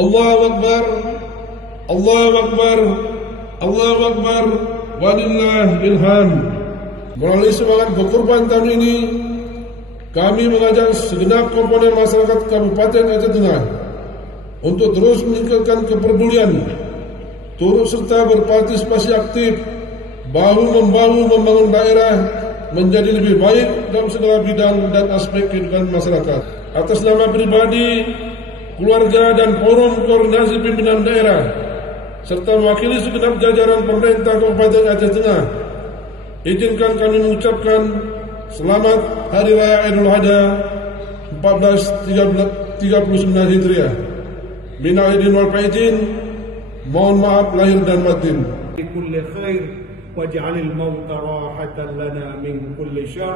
Allahu Akbar, Allahu Akbar, Allahu Akbar, walillahil hamd. Melalui semangat berkorban tahun ini, kami mengajak segenap komponen masyarakat Kabupaten Aceh Tengah untuk terus meningkatkan kepedulian, turut serta berpartisipasi aktif, bahu-membahu membangun daerah menjadi lebih baik dalam segala bidang dan aspek kehidupan masyarakat. Atas nama pribadi, keluarga dan forum koordinasi pimpinan daerah, serta mewakili segenap jajaran pemerintah Kabupaten Aceh Tengah, izinkan kami mengucapkan selamat Hari Raya Idul Adha 1439 Hijriah. Minal aidin wal faizin, mohon maaf lahir dan batin. Kulli khair waj'alil mauta rahatan lana min kulli syarr.